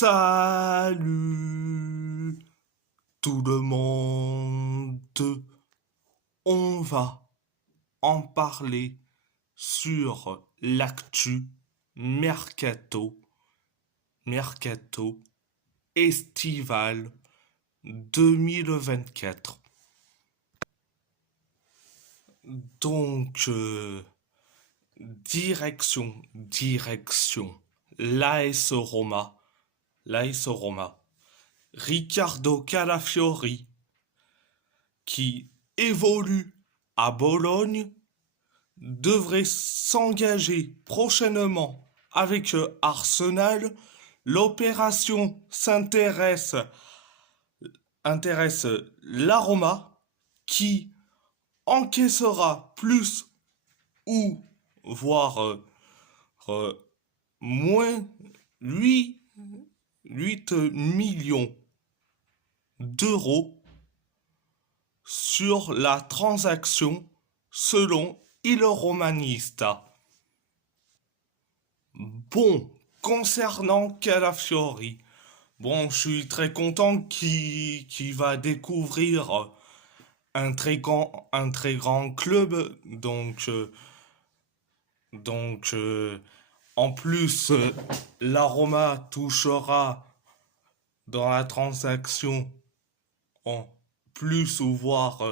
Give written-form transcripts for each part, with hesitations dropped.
Salut tout le monde, on va en parler sur l'actu mercato, mercato estival 2024. Donc, direction, l'AS Roma, Riccardo Calafiori, qui évolue à Bologne, devrait s'engager prochainement avec Arsenal. L'opération intéresse la Roma, qui encaissera plus ou voire euh, moins 8 millions d'euros sur la transaction selon Il Romanista. Bon, concernant Calafiori, bon, je suis très content qu'il va découvrir un très grand club, donc en plus, la Roma touchera dans la transaction en plus ou voire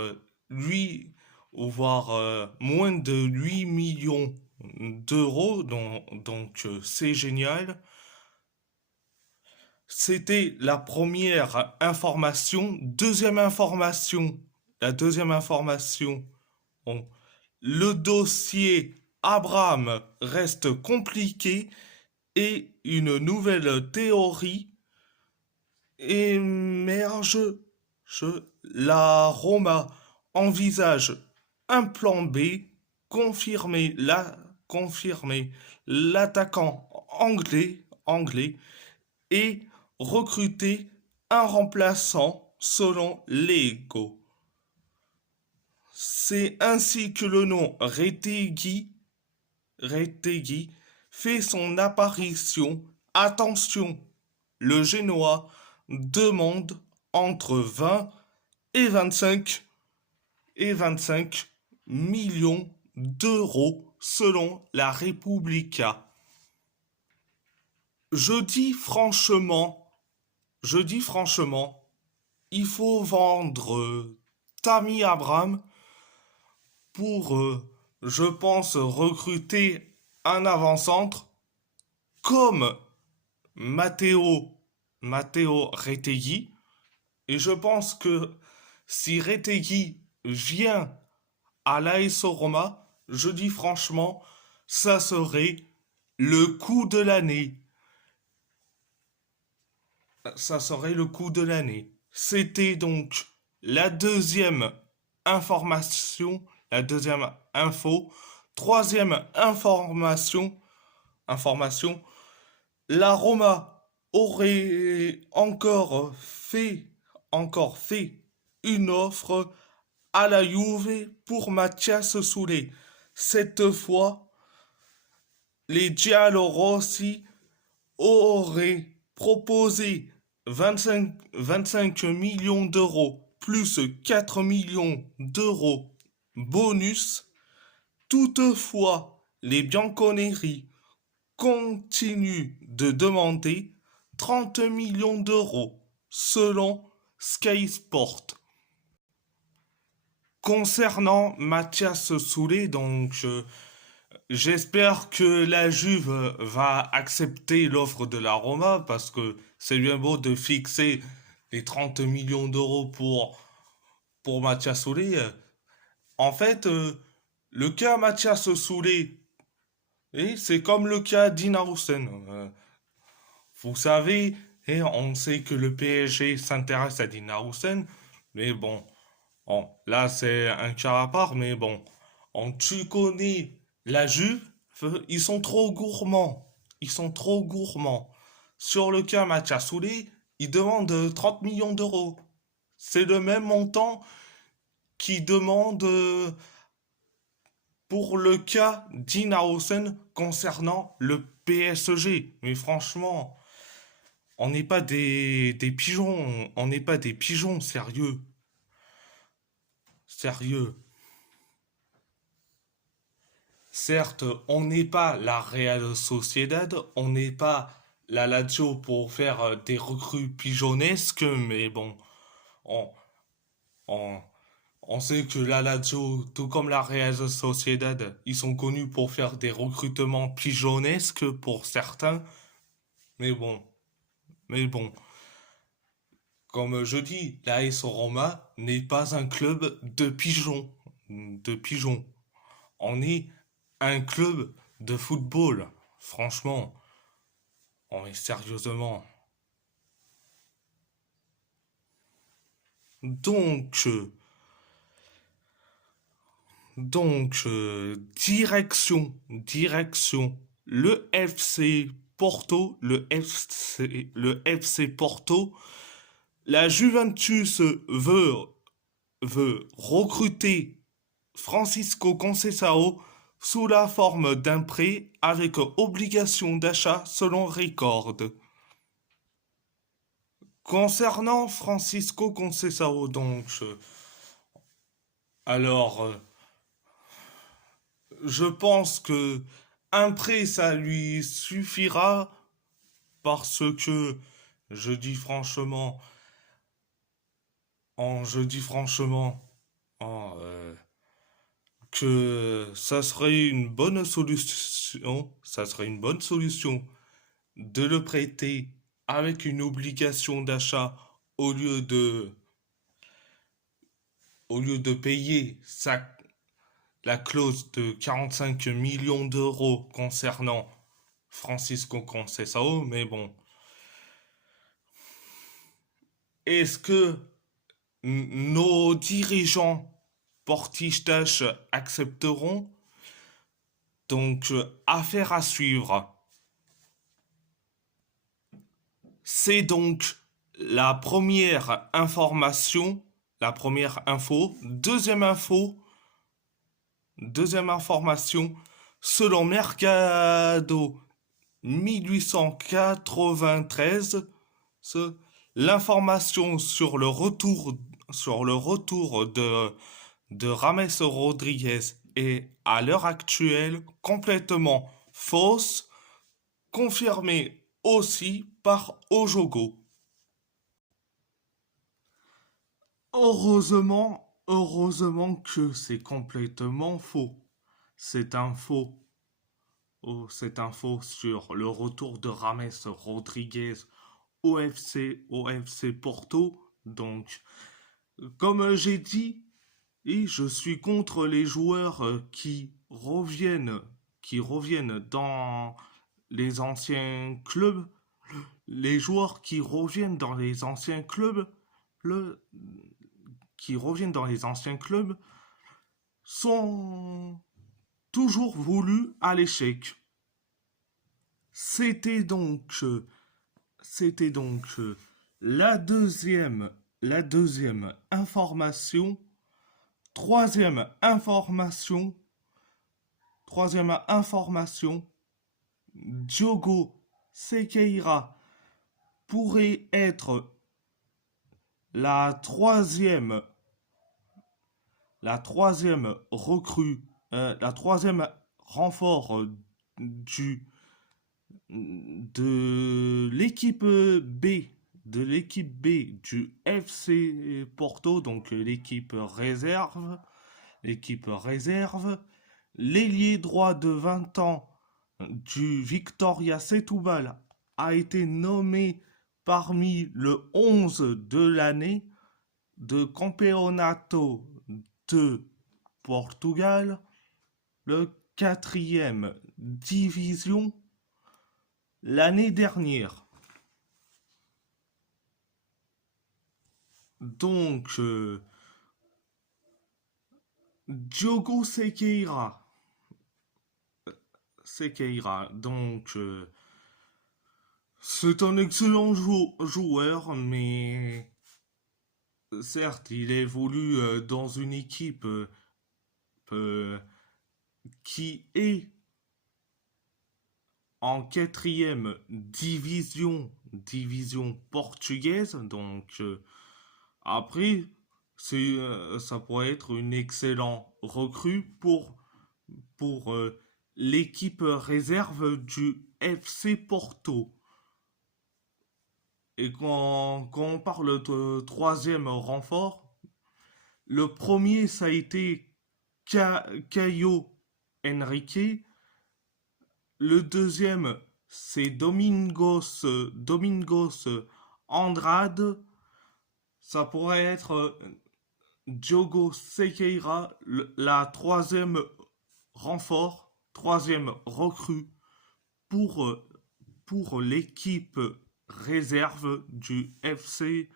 8 ou voire moins de 8 millions d'euros, donc c'est génial. C'était la première information. La deuxième information, bon, le dossier Abraham reste compliqué et une nouvelle théorie émerge. La Roma envisage un plan B, confirmer l'attaquant anglais et recruter un remplaçant selon l'ego. C'est ainsi que le nom Retegui fait son apparition. Attention, le Génois demande entre 20 et 25 millions d'euros selon la Repubblica. Je dis franchement, je dis franchement, il faut vendre Tammy Abraham pour, je pense, recruter un avant-centre comme Matteo Retegui. Et je pense que si Retegui vient à l'AS Roma, je dis franchement, ça serait le coup de l'année. Ça serait le coup de l'année. C'était donc la deuxième information, la deuxième info. Troisième information, la Roma aurait encore fait une offre à la Juve pour Mathias Soulé. Cette fois, les Giallorossi auraient proposé 25 millions d'euros plus 4 millions d'euros bonus. Toutefois, les Bianconeri continuent de demander 30 millions d'euros selon Sky Sport. Concernant Mathias Soulé, j'espère que la Juve va accepter l'offre de la Roma parce que c'est bien beau de fixer les 30 millions d'euros pour Mathias Soulé. En fait, le cas Mathias Soulé, c'est comme le cas d'Inausen. Vous savez, et on sait que le PSG s'intéresse à Dinaroussen, mais bon, là c'est un cas à part, mais bon, tu connais la Juve, ils sont trop gourmands, ils sont trop gourmands. Sur le cas Mathias Soulé, ils demandent 30 millions d'euros. C'est le même montant qu'ils demandent pour le cas d'Inausen concernant le PSG. Mais franchement, On n'est pas des pigeons, on n'est pas des pigeons, sérieux, sérieux. Certes, on n'est pas la Real Sociedad, on n'est pas la Lazio pour faire des recrues pigeonnesques, mais bon, on, on, on sait que la Lazio, tout comme la Real Sociedad, ils sont connus pour faire des recrutements pigeonnesques pour certains, mais bon, mais bon, comme je dis, la l'AS Roma n'est pas un club de pigeons. On est un club de football, franchement. On est sérieusement. Donc, direction, le FC Porto, le FC Porto. La Juventus veut recruter Francisco Conceição sous la forme d'un prêt avec obligation d'achat selon Record. Concernant Francisco Conceição, alors, je pense que un prêt, ça lui suffira parce que, je dis franchement, je dis franchement, en, que ça serait une bonne solution de le prêter avec une obligation d'achat au lieu de, au lieu de payer la clause de 45 millions d'euros concernant Francisco Conceição, mais bon, est-ce que nos dirigeants portistaches accepteront? Donc, affaire à suivre. C'est donc la première information, la première info. Deuxième information, selon Mercado 1893, l'information sur le retour de Rames Rodriguez est à l'heure actuelle complètement fausse, confirmée aussi par Ojogo. Heureusement que c'est complètement faux. C'est un faux. Oh, c'est un faux sur le retour de Rames Rodriguez au FC Porto. Donc, comme j'ai dit, et je suis contre les joueurs qui reviennent dans les anciens clubs. Les joueurs qui reviennent dans les anciens clubs, le, qui reviennent dans les anciens clubs, sont toujours voulus à l'échec. C'était donc, c'était donc la deuxième information. Troisième information, troisième information, Diogo Sequeira pourrait être la troisième, la troisième recrue, la troisième renfort du de l'équipe B, de l'équipe B du FC Porto, donc l'équipe réserve, l'ailier droit de 20 ans du Victoria Setúbal a été nommé parmi le 11 de l'année de Campeonato de Portugal, le quatrième division l'année dernière. Donc, Diogo Sequeira, donc c'est un excellent joueur, mais certes, il évolue dans une équipe euh, qui est en quatrième division portugaise. Donc après, ça pourrait être une excellente recrue pour l'équipe réserve du FC Porto. Et quand on parle de troisième renfort, le premier, ça a été Caio Henrique. Le deuxième, c'est Domingos Andrade. Ça pourrait être Diogo Sequeira, la troisième renfort, troisième recrue pour, pour l'équipe réserve du FC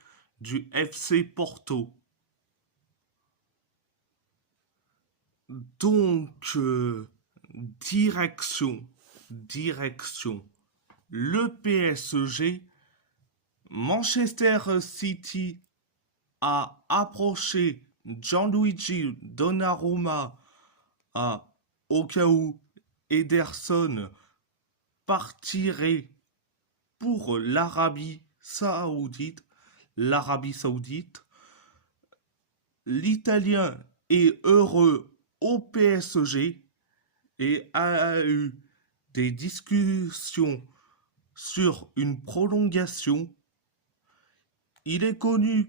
Porto. Donc, direction, le PSG, Manchester City a approché Gianluigi Donnarumma au cas où Ederson partirait pour l'Arabie Saoudite. L'Italien est heureux au PSG et a eu des discussions sur une prolongation. Il est connu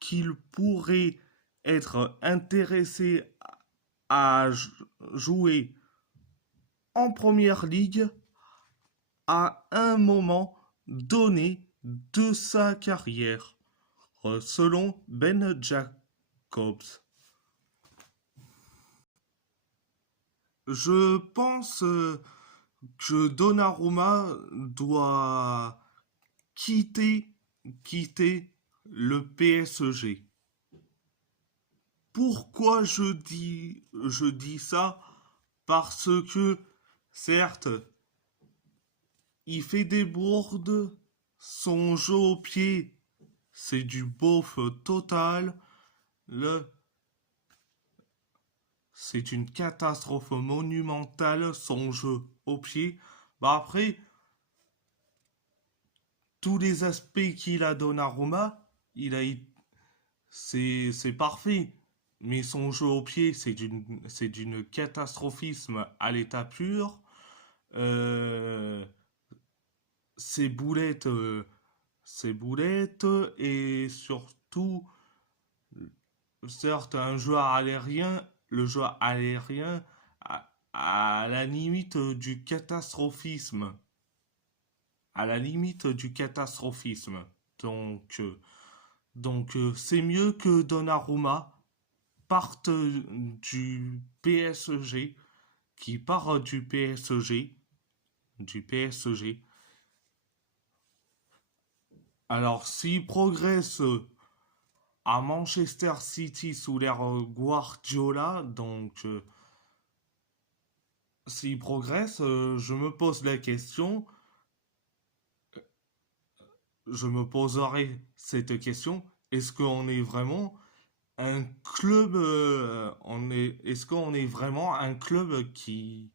qu'il pourrait être intéressé à jouer en première ligue à un moment donné de sa carrière, selon Ben Jacobs. Je pense que Donnarumma doit quitter le PSG. Pourquoi je dis ça? Parce que, certes, il fait des bourdes, son jeu au pied, c'est du beauf total. C'est une catastrophe monumentale, son jeu au pied. Bah après, tous les aspects qu'il a Donnarumma, c'est parfait. Mais son jeu au pied, c'est d'une catastrophisme à l'état pur. Euh, ses boulettes, ses boulettes, et surtout, certes, le jeu aérien, à la limite du catastrophisme. À la limite du catastrophisme. Donc, c'est mieux que Donnarumma parte du PSG, qui part du PSG. Alors, s'il progresse à Manchester City sous l'ère Guardiola, donc s'il progresse, je me poserai cette question, est-ce qu'on est vraiment un club, est-ce qu'on est vraiment un club qui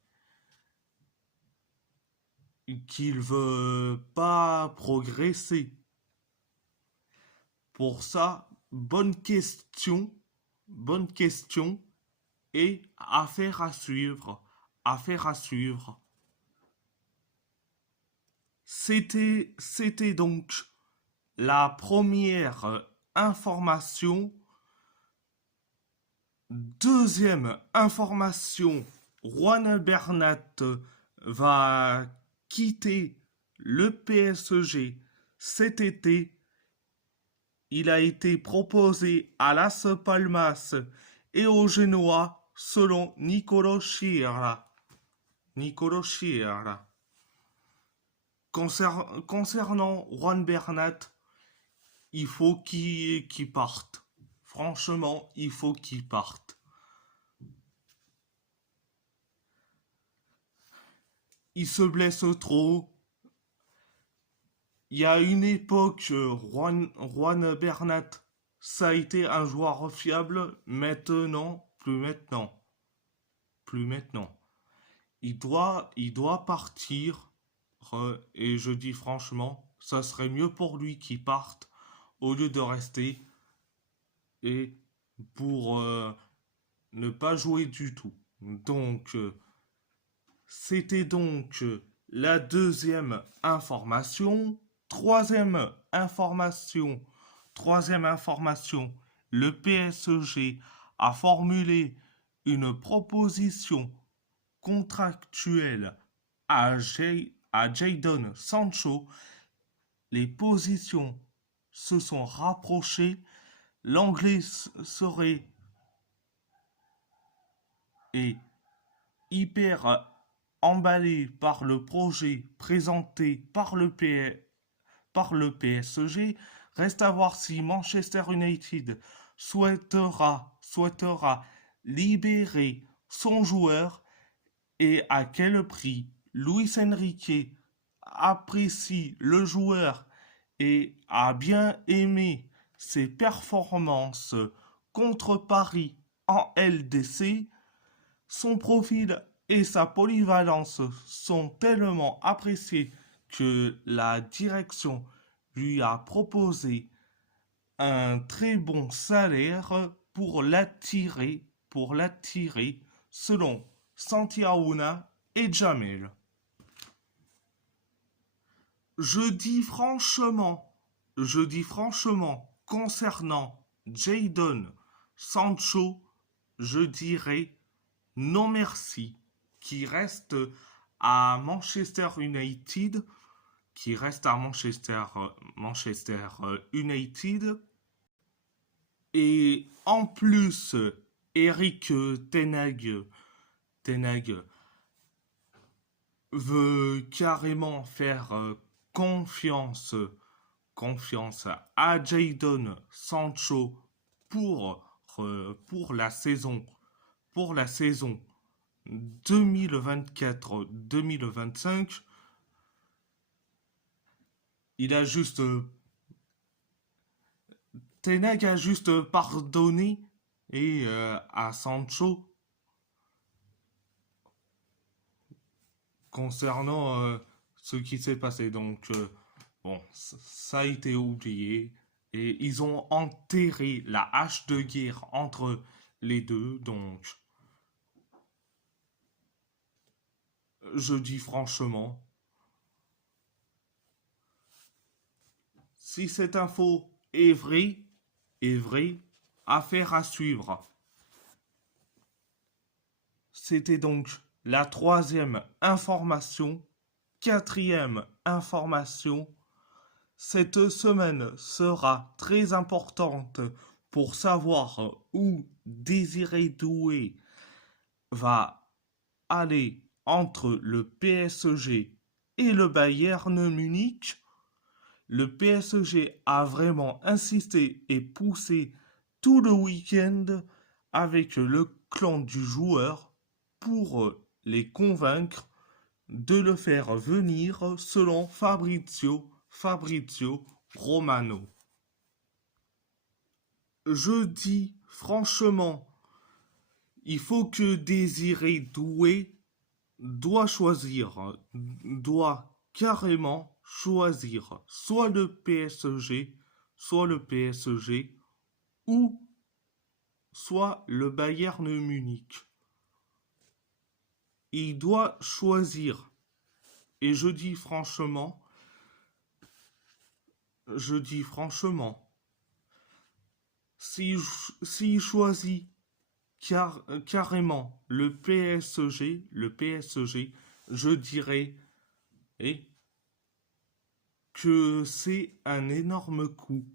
ne veut pas progresser? Pour ça, bonne question et affaire à suivre, affaire à suivre. C'était donc la première information. Deuxième information, Juan Bernat va quitter le PSG cet été. Il a été proposé à Las Palmas et au Genoa selon Nicolo Sciarra. Concernant Juan Bernat, il faut qu'il parte. Franchement, il faut qu'il parte. Il se blesse trop. Il y a une époque, Juan Bernat, ça a été un joueur fiable. Maintenant, plus maintenant. il doit partir. Et je dis franchement, ça serait mieux pour lui qu'il parte au lieu de rester et pour ne pas jouer du tout. Donc, c'était donc la deuxième information. Troisième information, troisième information, le PSG a formulé une proposition contractuelle à Jadon Sancho. Les positions se sont rapprochées. L'anglais serait et hyper emballé par le projet présenté par le PSG. Reste à voir si Manchester United souhaitera libérer son joueur et à quel prix. Luis Enrique apprécie le joueur et a bien aimé ses performances contre Paris en LDC. Son profil et sa polyvalence sont tellement appréciés que la direction lui a proposé un très bon salaire pour l'attirer selon Santiauna et Jamel. Je dis franchement, je dis franchement, concernant Jadon Sancho, je dirais non merci, qui reste à Manchester United, Manchester United. Et en plus, Eric Tenag veut carrément faire confiance à Jadon Sancho pour, pour la saison 2024-2025. Il a juste Tenag a juste pardonné et à Sancho concernant ce qui s'est passé. Donc bon, ça a été oublié et ils ont enterré la hache de guerre entre les deux. Donc je dis franchement, si cette info est vraie, affaire à suivre. C'était donc la troisième information. Quatrième information, cette semaine sera très importante pour savoir où Désiré Doué va aller entre le PSG et le Bayern Munich. Le PSG a vraiment insisté et poussé tout le week-end avec le clan du joueur pour les convaincre de le faire venir selon Fabrizio Romano. Je dis franchement, il faut que Désiré Doué doit carrément choisir soit le PSG, ou soit le Bayern Munich. Il doit choisir. Et je dis franchement, s'il choisit carrément le PSG, je dirais eh, que c'est un énorme coup.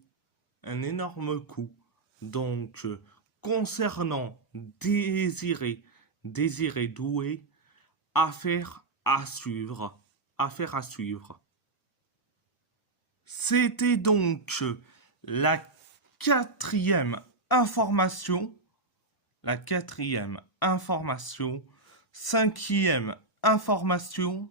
Un énorme coup. Donc, concernant Désiré Doué, affaire à suivre. Affaire à suivre. C'était donc la quatrième information. La quatrième information. Cinquième information.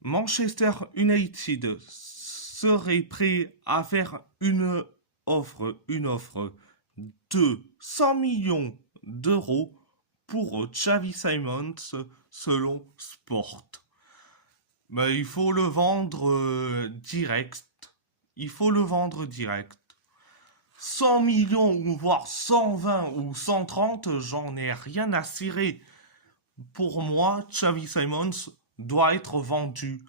Manchester United serait prêt à faire une offre de 100 millions d'euros pour Xavi Simons selon Sport. Mais il faut le vendre direct. Il faut le vendre direct. 100 millions ou voire 120 ou 130, j'en ai rien à cirer. Pour moi, Xavi Simons doit être vendu.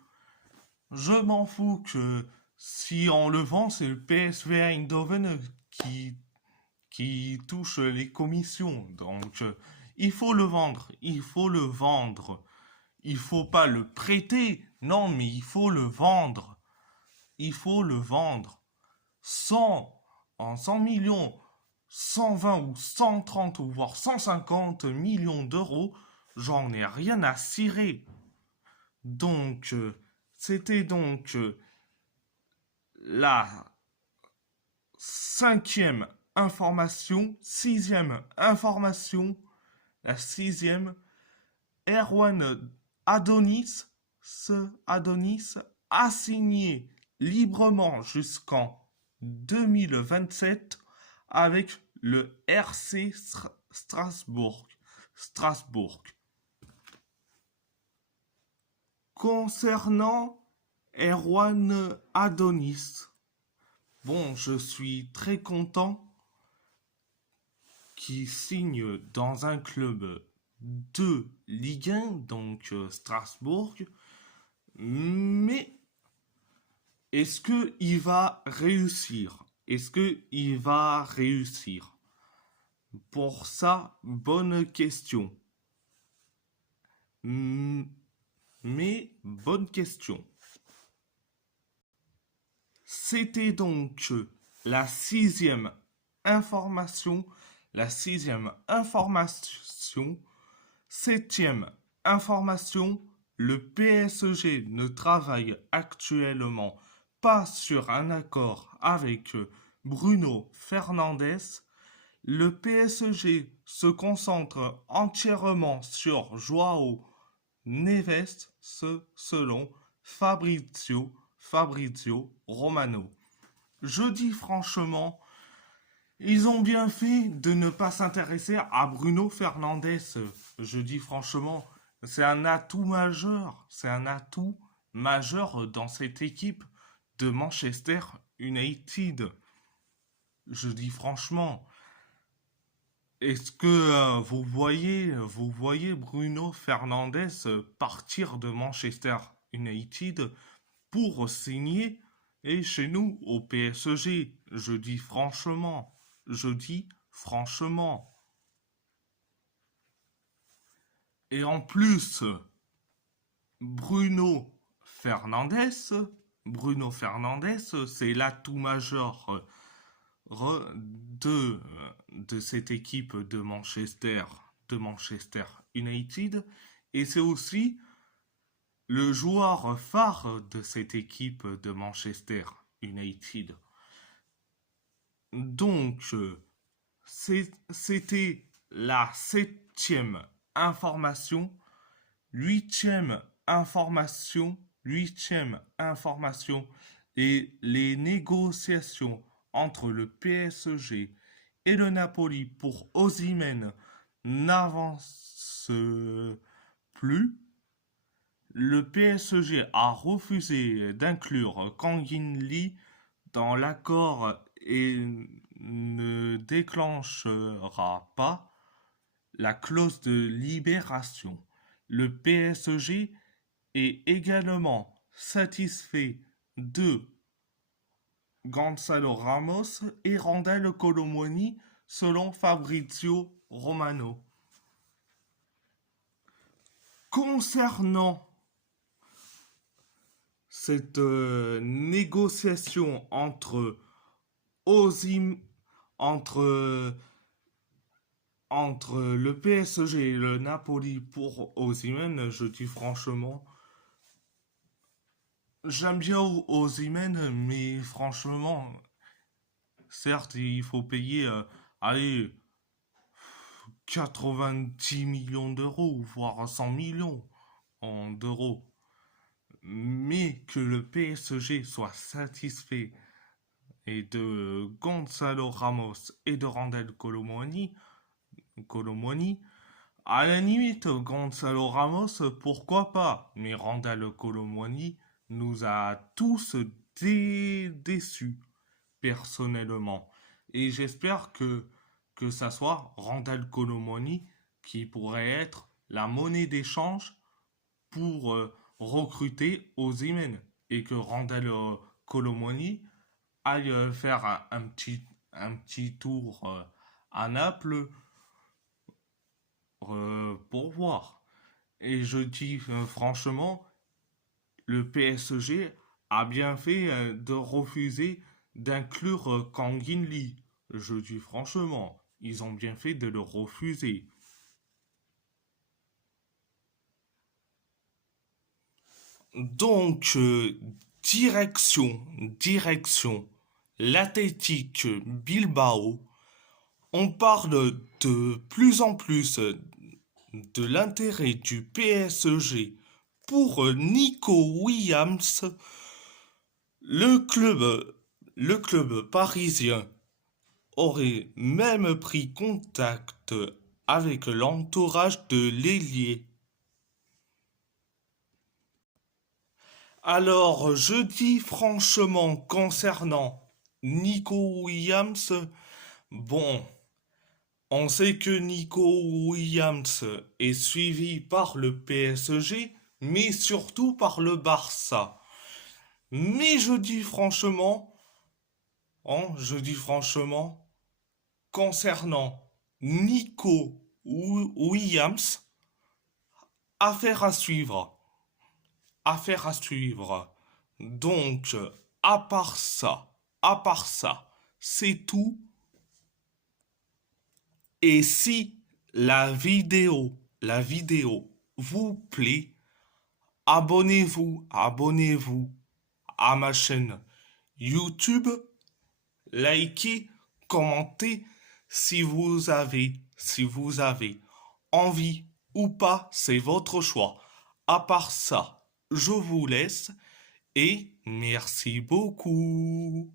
Je m'en fous que si on le vend, c'est le PSV Eindhoven qui touche les commissions. Donc, il faut le vendre. Il faut le vendre. Il faut pas le prêter. Non, mais il faut le vendre. Il faut le vendre. 100 en 100 millions, 120 ou 130 ou voire 150 millions d'euros, j'en ai rien à cirer. Donc, c'était donc la cinquième information, sixième information, la sixième, Erwan Adonis a signé librement jusqu'en 2027 avec le RC Strasbourg. Concernant Erwan Adonis, bon, je suis très content qu'il signe dans un club de Ligue 1, donc Strasbourg, mais est-ce qu'il va réussir? Est-ce qu'il va réussir? Pour ça, bonne question. Mais bonne question. C'était donc la sixième information. La sixième information. Septième information. Le PSG ne travaille actuellement pas sur un accord avec Bruno Fernandes. Le PSG se concentre entièrement sur Joao Neves, selon Fabrizio Romano. Je dis franchement, ils ont bien fait de ne pas s'intéresser à Bruno Fernandes. Je dis franchement, c'est un atout majeur. C'est un atout majeur dans cette équipe de Manchester United. Je dis franchement, est-ce que vous voyez Bruno Fernandes partir de Manchester United pour signer et chez nous au PSG? Je dis franchement, je dis franchement. Et en plus, Bruno Fernandes, Bruno Fernandes, c'est l'atout majeur de, de cette équipe de Manchester United, et c'est aussi le joueur phare de cette équipe de Manchester United. Donc, c'était la septième information. Huitième information, et les négociations entre le PSG et le Napoli pour Osimhen n'avancent plus. Le PSG a refusé d'inclure Kangin Lee dans l'accord et ne déclenchera pas la clause de libération. Le PSG est également satisfait de Gonzalo Ramos et Randal Kolo Muani selon Fabrizio Romano. Concernant cette négociation entre Osim, entre entre le PSG et le Napoli pour Osimhen, je dis franchement, j'aime bien Osimhen, mais franchement, certes, il faut payer, allez, 90 millions d'euros, voire 100 millions d'euros. Mais que le PSG soit satisfait et de Gonzalo Ramos et de Randal Kolo Muani, À la limite, Gonzalo Ramos, pourquoi pas? Mais Randall Colomwani nous a tous déçus, personnellement. Et j'espère que ça soit Randall Colomwani qui pourrait être la monnaie d'échange pour recruter Osimhen. Et que Randall Colomwani aille faire un petit tour à Naples pour voir. Et je dis franchement, le PSG a bien fait de refuser d'inclure Kangin Lee. Je dis franchement, ils ont bien fait de le refuser. Donc, direction, l'Athletic Bilbao. On parle de plus en plus de l'intérêt du PSG pour Nico Williams, le club, le club parisien aurait même pris contact avec l'entourage de l'ailier. Alors, je dis franchement concernant Nico Williams, bon, on sait que Nico Williams est suivi par le PSG, mais surtout par le Barça. Mais je dis franchement, concernant Nico Williams, affaire à suivre. Affaire à suivre. Donc, à part ça, c'est tout. Et si la vidéo vous plaît, abonnez-vous à ma chaîne YouTube, likez, commentez si vous avez envie ou pas, c'est votre choix. À part ça, je vous laisse et merci beaucoup.